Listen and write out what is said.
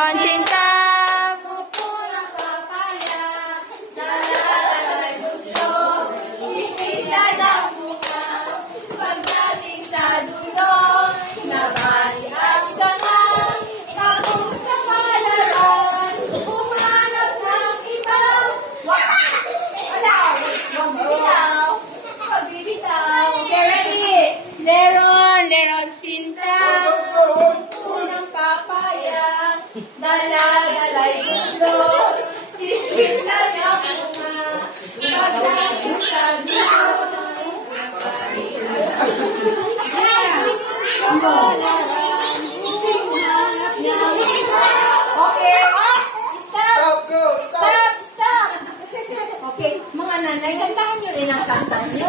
Meron sinta. Upo ng papaya, nalalay gusto, sisita ng bunga, pagdating sa dulo, nabali ang sanga, tapos sa palaran, humanap ng iba. Wala, wag bitaw, wag bitaw. Okay, ready? Meron sinta. Upo ng papaya, daladalay gusto, sisita ng bunga, pagdating sa dulo, nabali ang okay, ox! Stop! Stop, go! Stop! Stop! Okay, mga nanay, kantahan nyo rin ang kanta nyo.